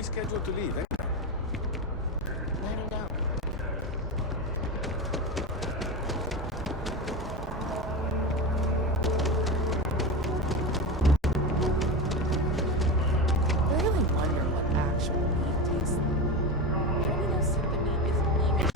we scheduled to leave, eh? I don't know. I really wonder what actual meat tastes like. Maybe their simple meat isn't even.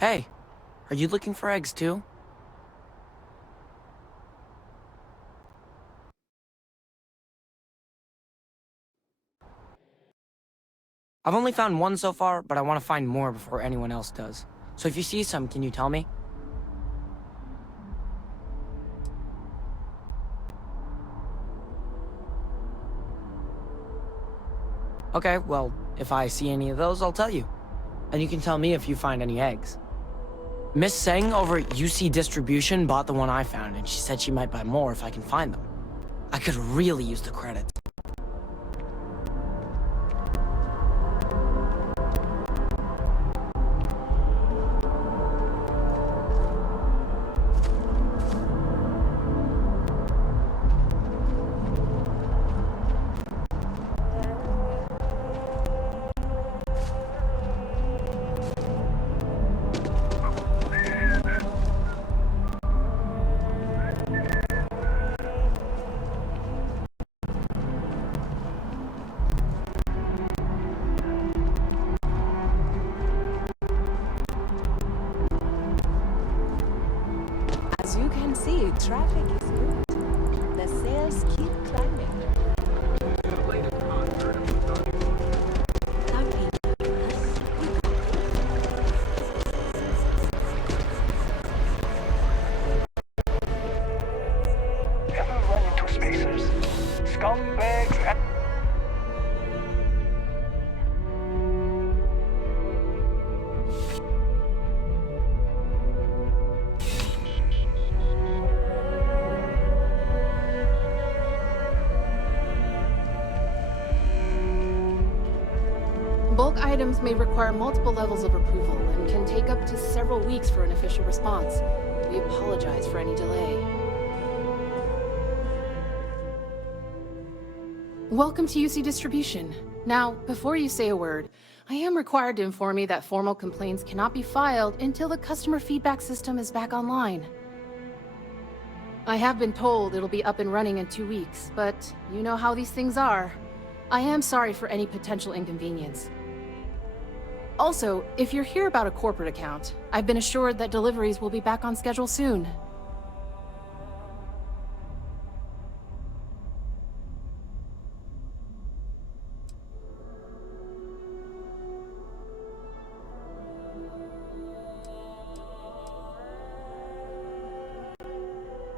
Hey, are you looking for eggs too? I've only found one so far, but I want to find more before anyone else does. So if you see some, can you tell me? Okay, well, if I see any of those, I'll tell you. And you can tell me if you find any eggs. Miss Seng over at UC Distribution bought the one I found, and she said she might buy more if I can find them. I could really use the credits. As you can see, traffic is good. The sales keep climbing. Ever run into spacers? Scumbags and... Bulk items may require multiple levels of approval and can take up to several weeks for an official response. We apologize for any delay. Welcome to UC Distribution. Now, before you say a word, I am required to inform you that formal complaints cannot be filed until the customer feedback system is back online. I have been told it'll be up and running in 2 weeks, but you know how these things are. I am sorry for any potential inconvenience. Also, if you're here about a corporate account, I've been assured that deliveries will be back on schedule soon.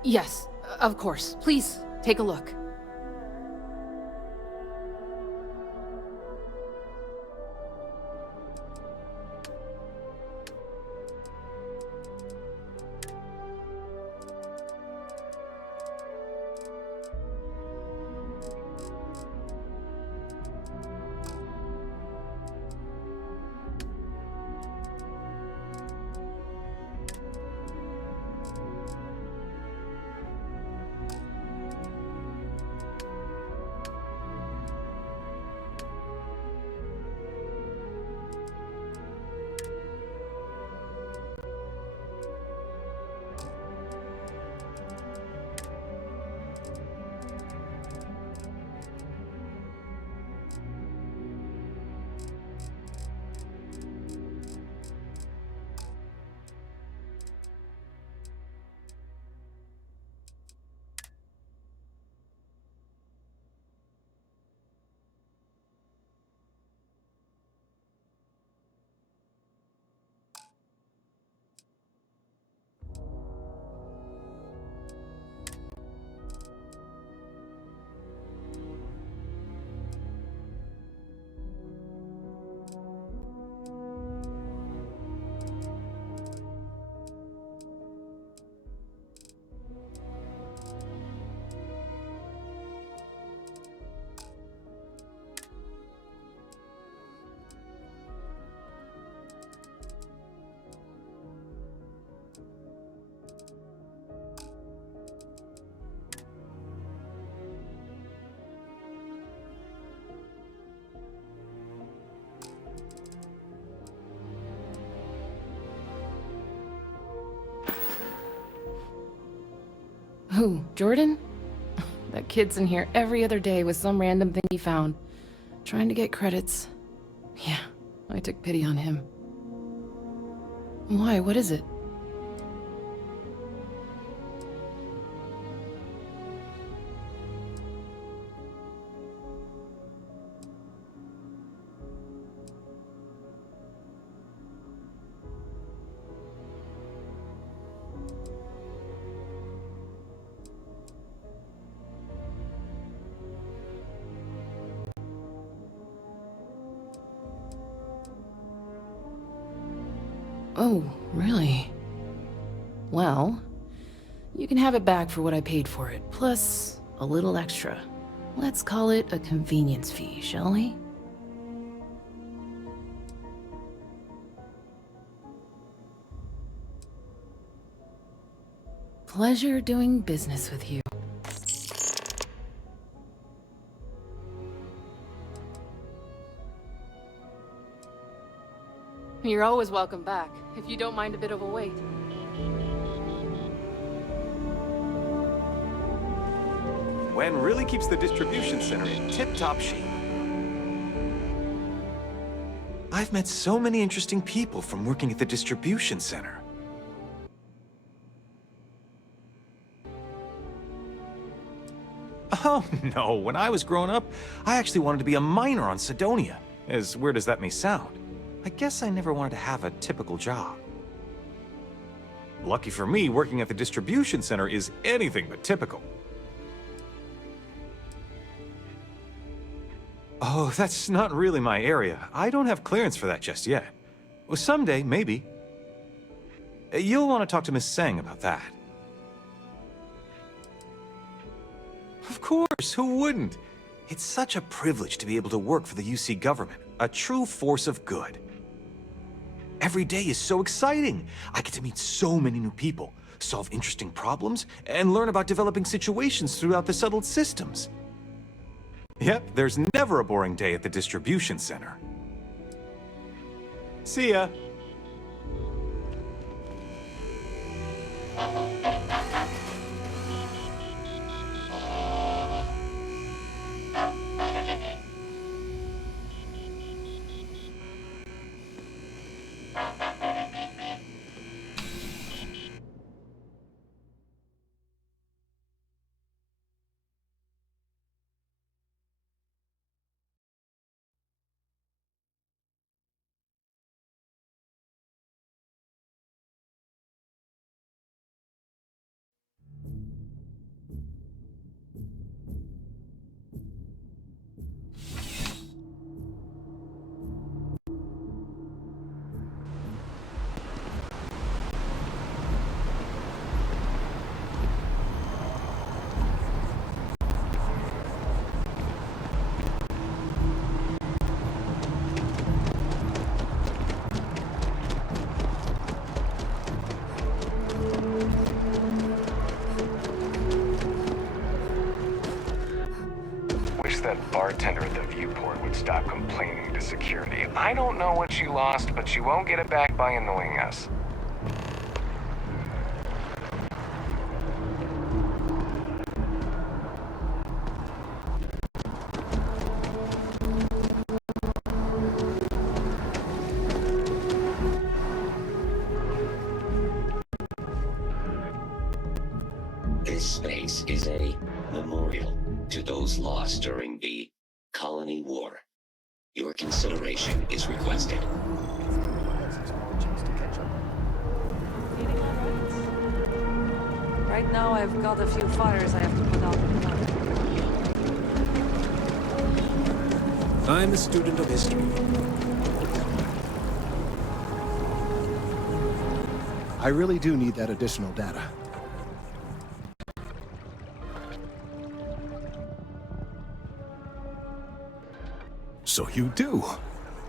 Yes, of course. Please, take a look. Who, Jordan? That kid's in here every other day with some random thing he found. Trying to get credits. Yeah, I took pity on him. Why? What is it? Oh, really? Well, you can have it back for what I paid for it, plus a little extra. Let's call it a convenience fee, shall we? Pleasure doing business with you. You're always welcome back, if you don't mind a bit of a wait. Wen really keeps the distribution center in tip-top shape. I've met so many interesting people from working at the distribution center. Oh, no. When I was growing up, I actually wanted to be a miner on Sidonia. As weird as that may sound. I guess I never wanted to have a typical job. Lucky for me, working at the distribution center is anything but typical. Oh, that's not really my area. I don't have clearance for that just yet. Well, someday, maybe. You'll want to talk to Miss Tseng about that. Of course, who wouldn't? It's such a privilege to be able to work for the UC government, a true force of good. Every day is so exciting. I get to meet so many new people, solve interesting problems, and learn about developing situations throughout the settled systems. Yep, there's never a boring day at the distribution center. See ya. That bartender at the viewport would stop complaining to security. I don't know what she lost, but she won't get it back by annoying us. This space is a memorial to those lost during the Colony War. Your consideration is requested. Right now, I've got a few fires I have to put out. I'm a student of history. I really do need that additional data. So you do.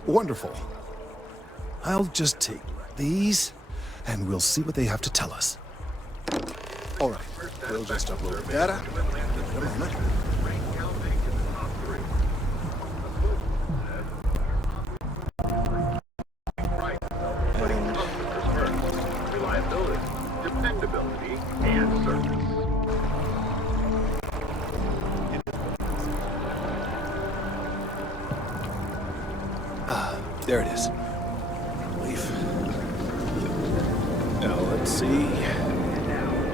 Wonderful. I'll just take these, and we'll see what they have to tell us. All right, we'll just upload the data. Give it a moment. Reliability, dependability, and service. There it is. Relief. Now, let's see.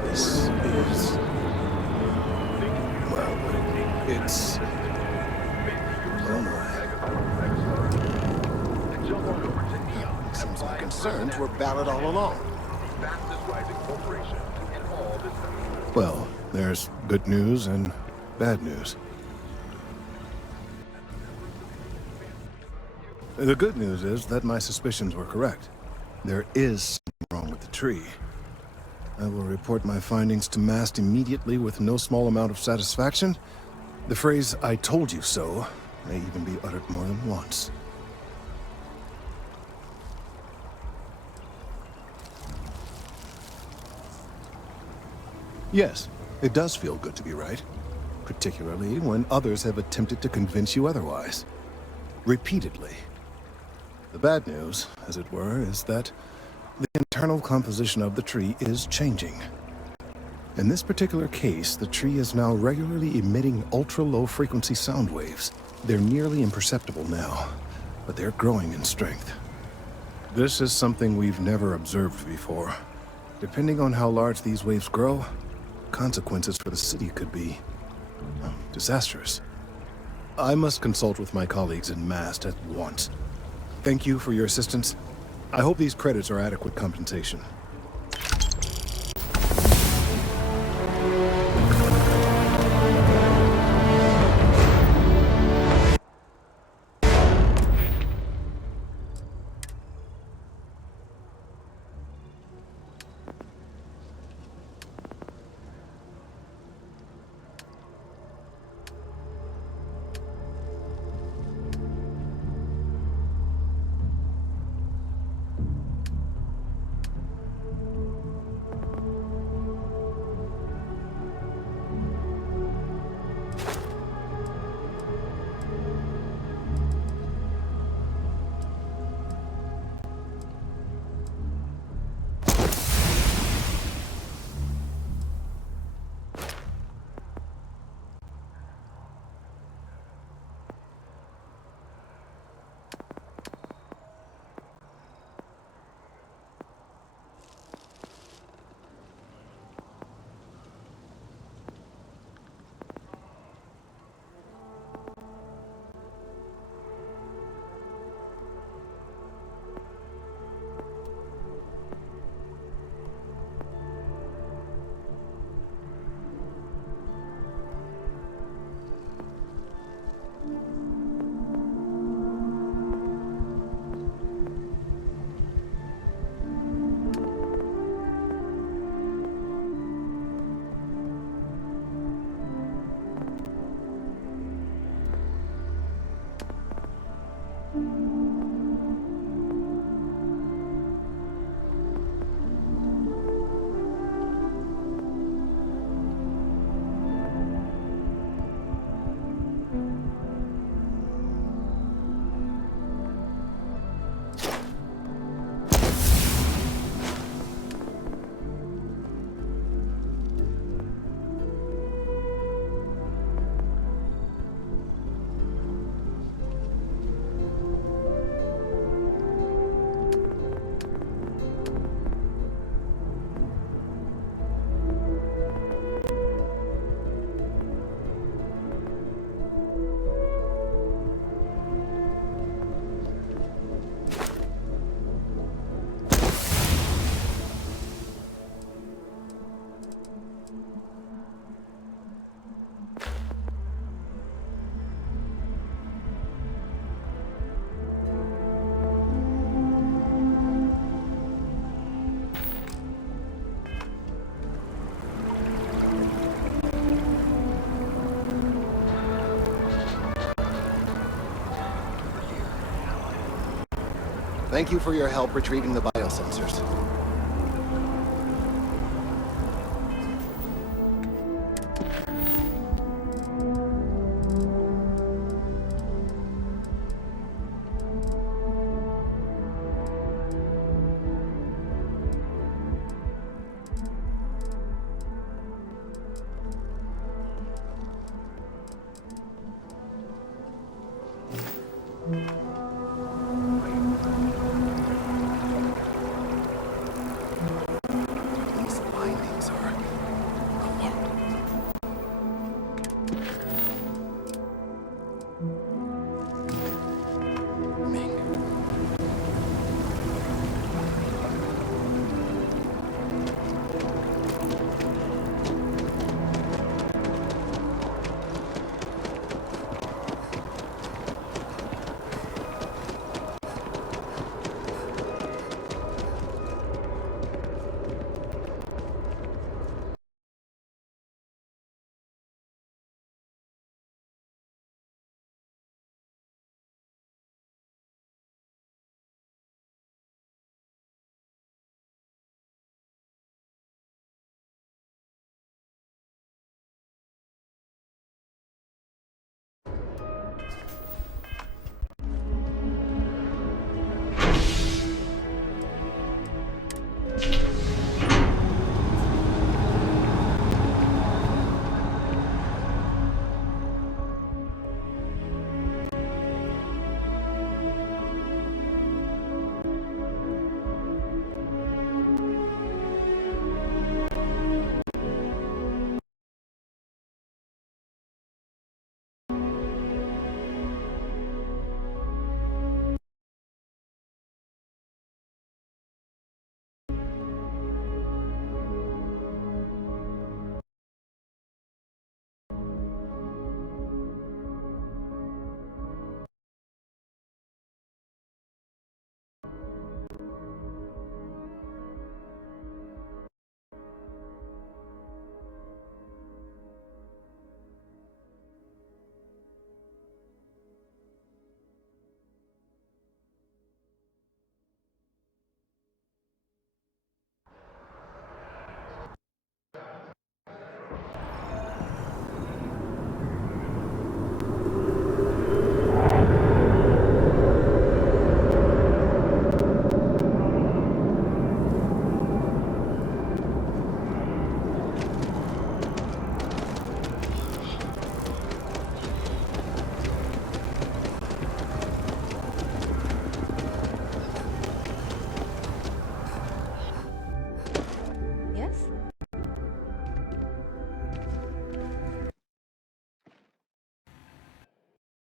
This is... Well, it's... Oh my. Seems like concerns were valid all along. Well, there's good news and bad news. The good news is that my suspicions were correct. There is something wrong with the tree. I will report my findings to MAST immediately with no small amount of satisfaction. The phrase, "I told you so," may even be uttered more than once. Yes, it does feel good to be right, particularly when others have attempted to convince you otherwise. Repeatedly. The bad news, as it were, is that the internal composition of the tree is changing. In this particular case, the tree is now regularly emitting ultra-low frequency sound waves. They're nearly imperceptible now, but they're growing in strength. This is something we've never observed before. Depending on how large these waves grow, consequences for the city could be disastrous. I must consult with my colleagues in MAST at once. Thank you for your assistance. I hope these credits are adequate compensation. Thank you for your help retrieving the biosensors.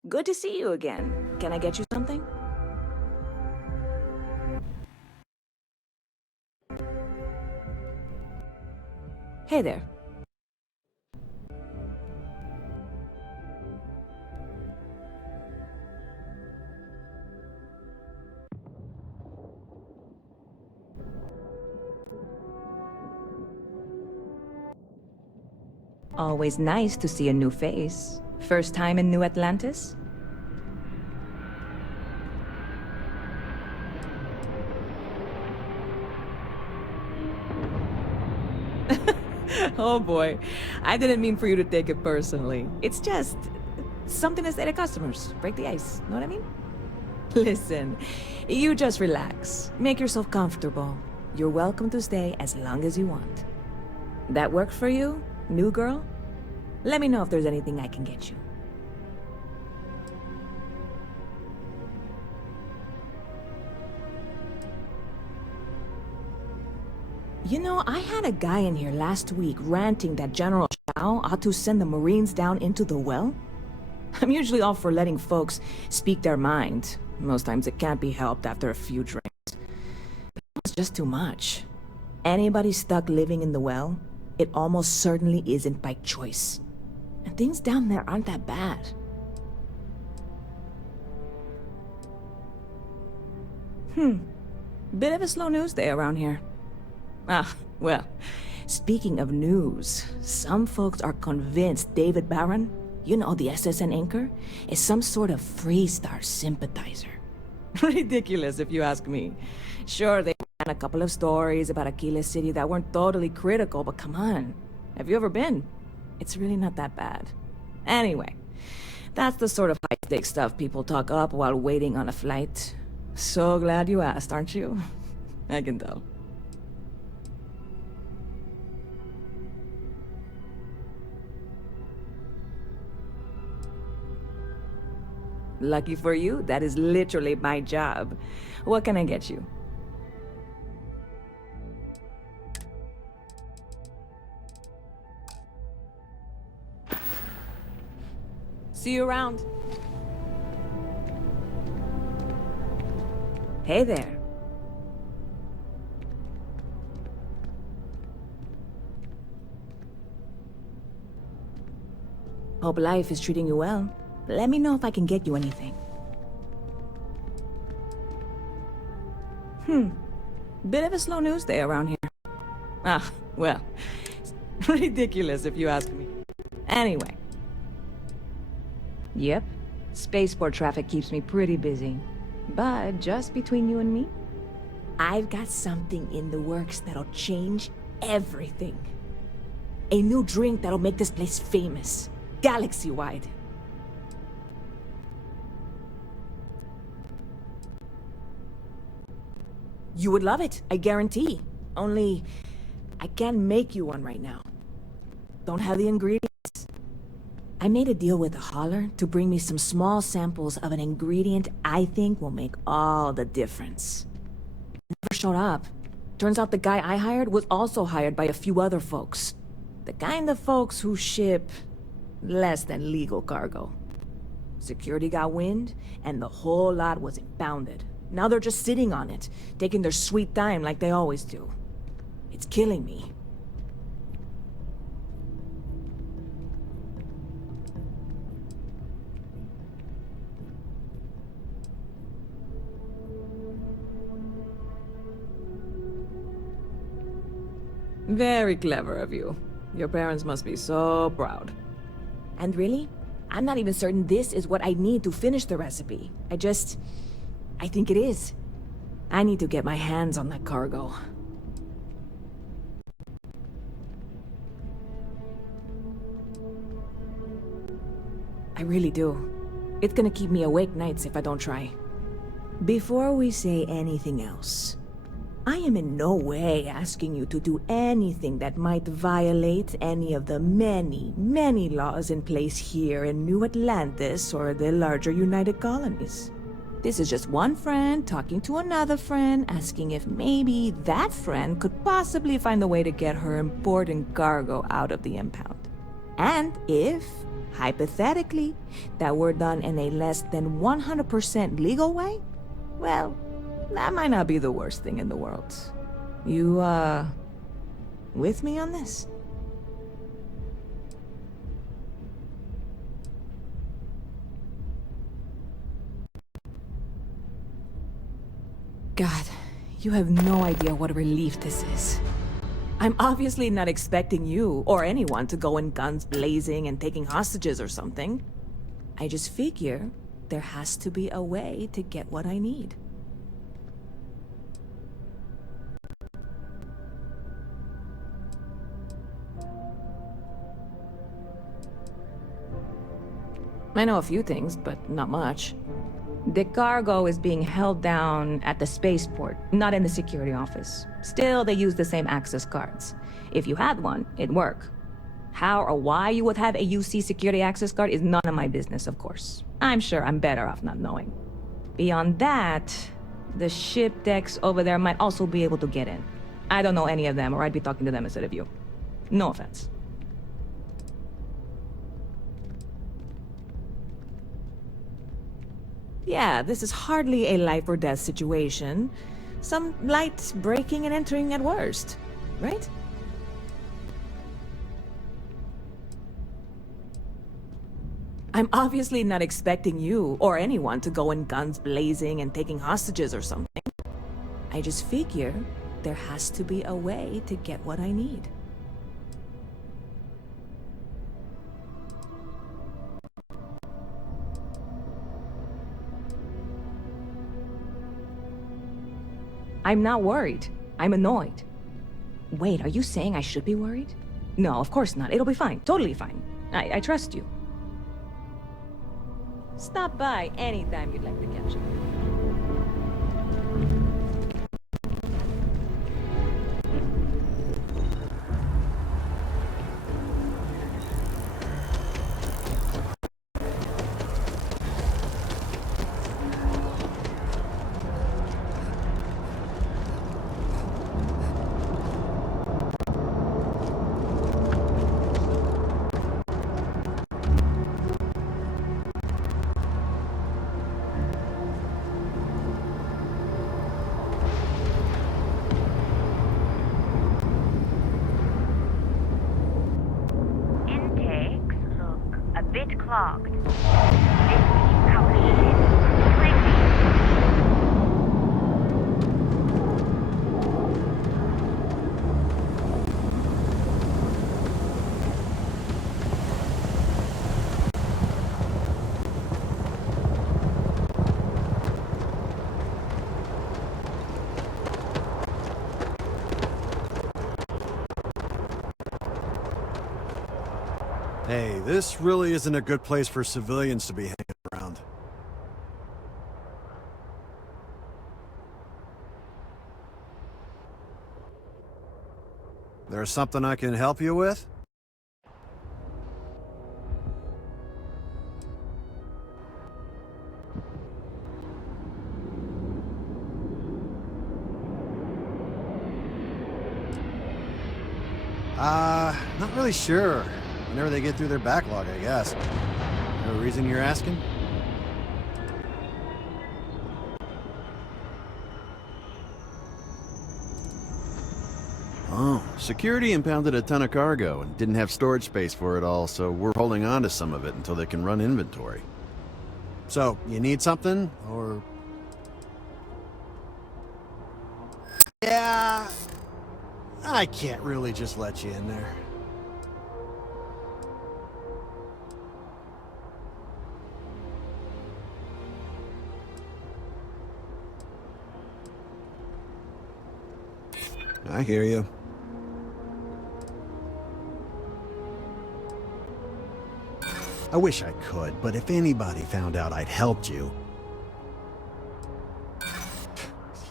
Good to see you again. Can I get you something? Hey there. Always nice to see a new face. First time in New Atlantis? Oh boy, I didn't mean for you to take it personally. It's just something to say to customers. Break the ice, know what I mean? Listen, you just relax. Make yourself comfortable. You're welcome to stay as long as you want. That work for you, new girl? Let me know if there's anything I can get you. You know, I had a guy in here last week ranting that General Shao ought to send the Marines down into the well. I'm usually all for letting folks speak their mind. Most times it can't be helped after a few drinks. But it's just too much. Anybody stuck living in the well, it almost certainly isn't by choice. And things down there aren't that bad. Bit of a slow news day around here. Ah, well, speaking of news, some folks are convinced David Barron, you know, the SSN anchor, is some sort of Freestar sympathizer. Ridiculous, if you ask me. Sure, they ran a couple of stories about Aquila City that weren't totally critical, but come on. Have you ever been? It's really not that bad. Anyway, that's the sort of high-stakes stuff people talk up while waiting on a flight. So glad you asked, aren't you? I can tell. Lucky for you, that is literally my job. What can I get you? See you around. Hey there. Hope life is treating you well. Let me know if I can get you anything. Bit of a slow news day around here. Ah, well, ridiculous if you ask me. Anyway. Yep, spaceport traffic keeps me pretty busy. But just between you and me, I've got something in the works that'll change everything. A new drink that'll make this place famous, galaxy-wide. You would love it, I guarantee. Only, I can't make you one right now. Don't have the ingredients. I made a deal with a hauler to bring me some small samples of an ingredient I think will make all the difference. Never showed up. Turns out the guy I hired was also hired by a few other folks. The kind of folks who ship less than legal cargo. Security got wind, and the whole lot was impounded. Now they're just sitting on it, taking their sweet time like they always do. It's killing me. Very clever of you. Your parents must be so proud. And really, I'm not even certain this is what I need to finish the recipe. I think it is. I need to get my hands on that cargo. I really do. It's gonna keep me awake nights if I don't try. Before we say anything else, I am in no way asking you to do anything that might violate any of the many, many laws in place here in New Atlantis or the larger United Colonies. This is just one friend talking to another friend, asking if maybe that friend could possibly find a way to get her important cargo out of the impound. And if hypothetically, that were done in a less than 100% legal way, well, that might not be the worst thing in the world. You, with me on this? God, you have no idea what a relief this is. I'm obviously not expecting you or anyone to go in guns blazing and taking hostages or something. I just figure there has to be a way to get what I need. I know a few things, but not much. The cargo is being held down at the spaceport, not in the security office. Still, they use the same access cards. If you had one, it'd work. How or why you would have a UC security access card is none of my business, of course. I'm sure I'm better off not knowing. Beyond that, the ship decks over there might also be able to get in. I don't know any of them, or I'd be talking to them instead of you. No offense. Yeah, this is hardly a life or death situation. Some light breaking and entering at worst, right? I'm obviously not expecting you or anyone to go in guns blazing and taking hostages or something. I just figure there has to be a way to get what I need. I'm not worried. I'm annoyed. Wait, are you saying I should be worried? No, of course not. It'll be fine. Totally fine. I trust you. Stop by anytime you'd like to catch up. Intakes look a bit clogged. This means our ship might be. Hey, this really isn't a good place for civilians to be hanging around. There's something I can help you with? Not really sure. Whenever they get through their backlog, I guess. No reason you're asking? Oh, security impounded a ton of cargo and didn't have storage space for it all, so we're holding on to some of it until they can run inventory. So, you need something, or... Yeah... I can't really just let you in there. I hear you. I wish I could, but if anybody found out I'd helped you...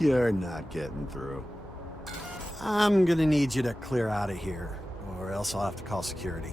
You're not getting through. I'm gonna need you to clear out of here, or else I'll have to call security.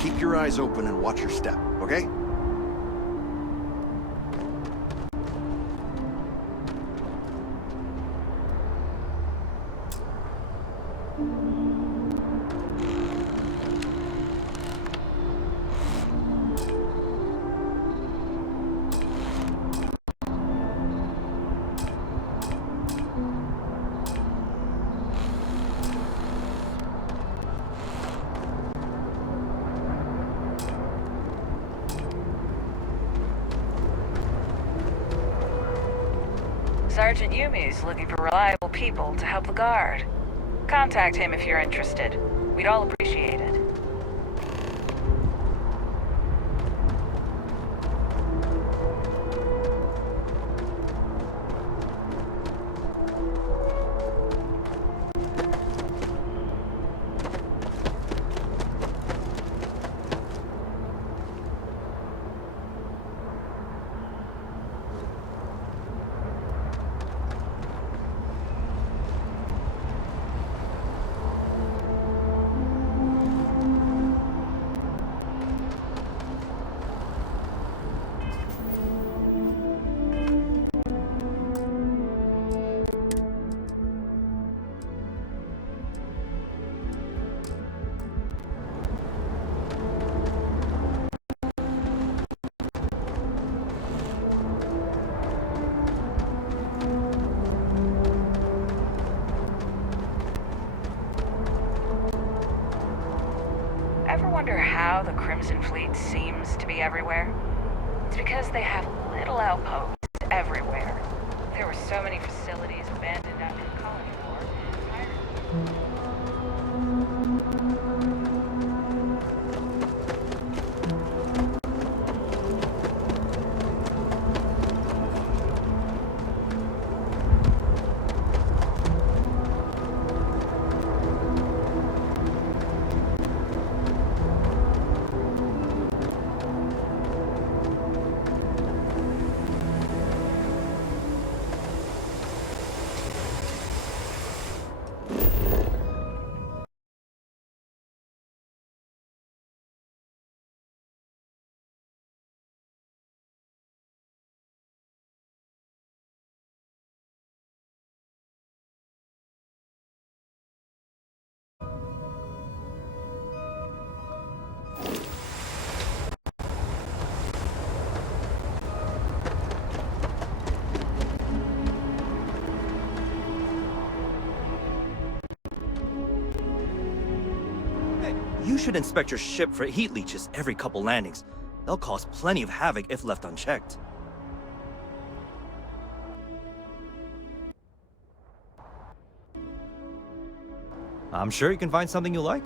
Keep your eyes open and watch your step, okay? Sergeant Yumi's looking for reliable people to help the guard. Contact him if you're interested. We'd all appreciate it. Ever wonder how the Crimson Fleet seems to be everywhere? It's because they have little outposts everywhere. There were so many facilities abandoned after the colony war. You should inspect your ship for heat leeches every couple landings. They'll cause plenty of havoc if left unchecked. I'm sure you can find something you like.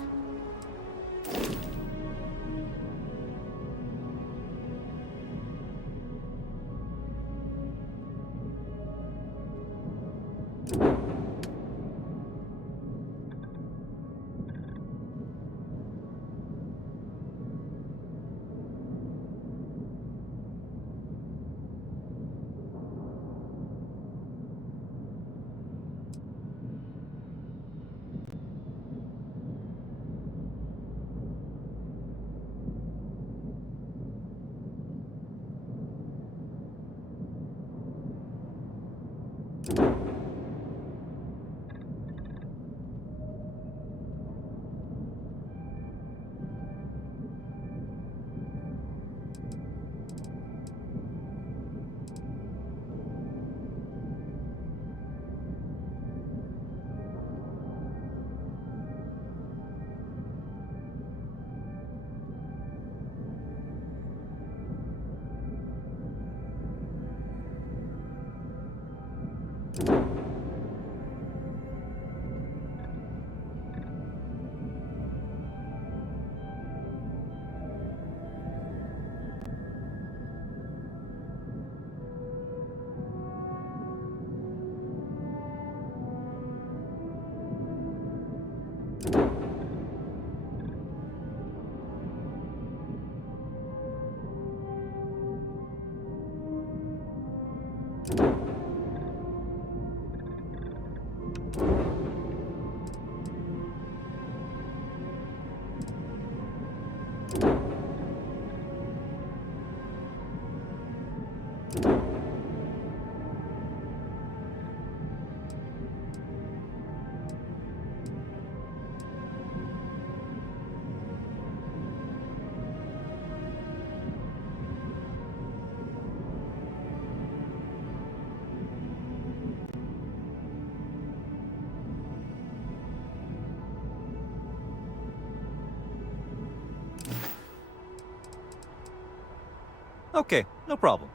Okay, no problem.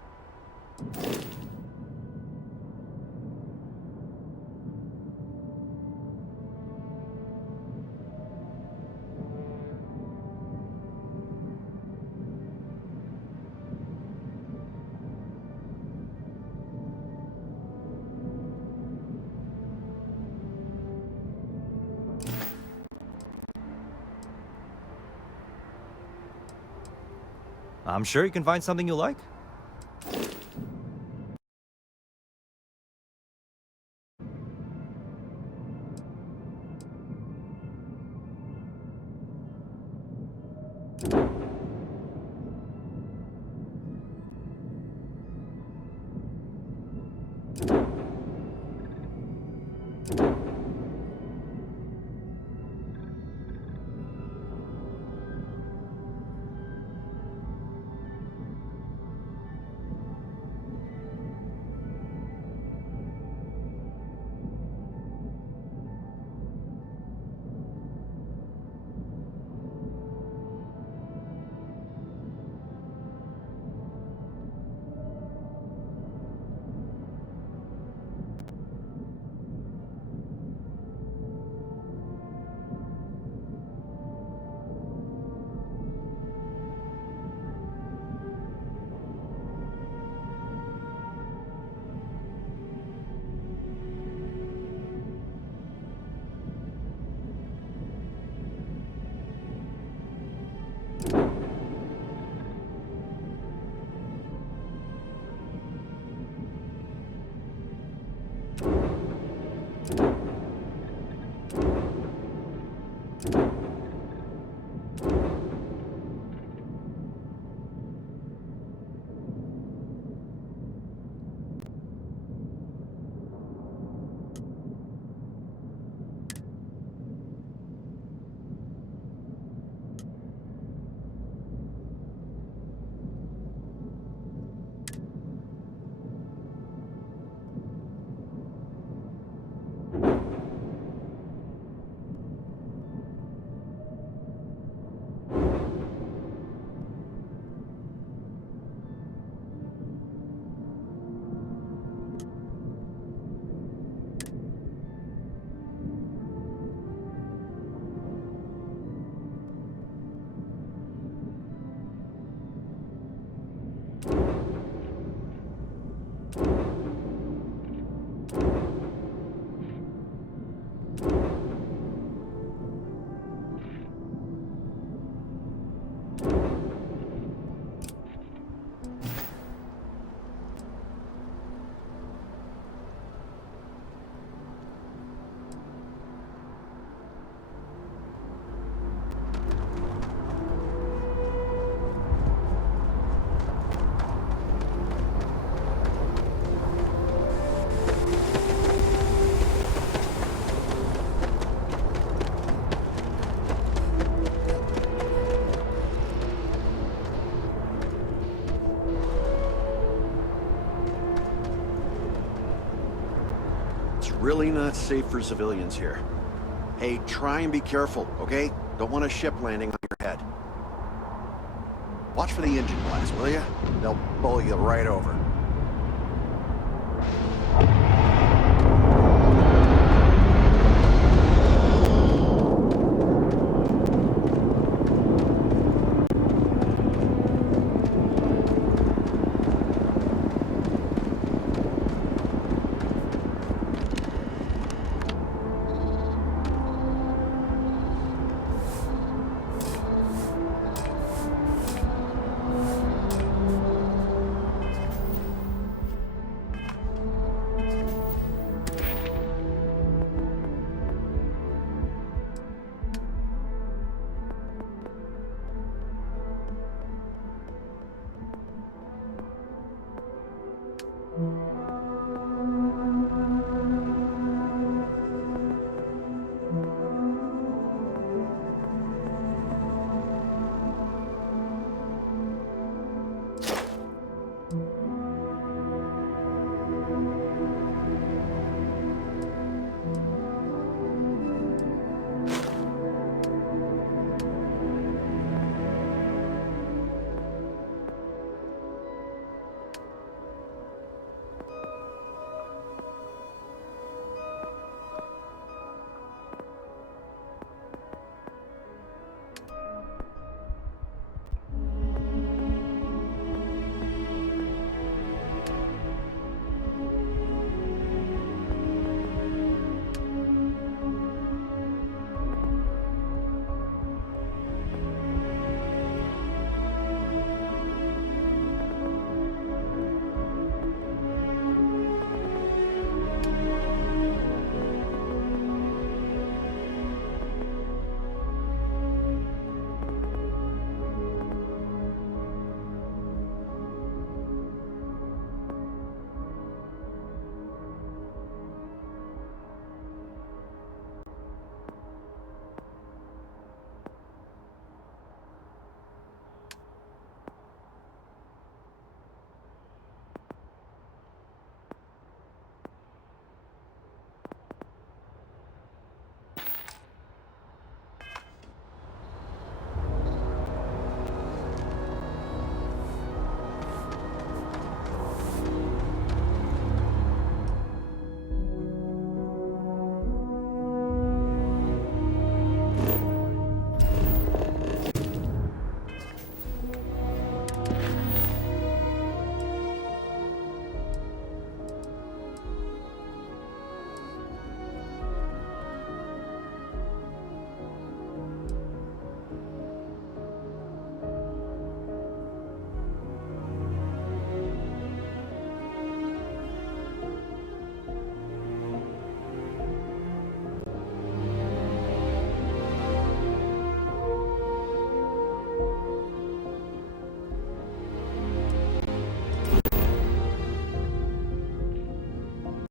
I'm sure you can find something you like. Really not safe for civilians here. Hey, try and be careful, okay? Don't want a ship landing on your head. Watch for the engine blast, will ya? They'll bowl you right over.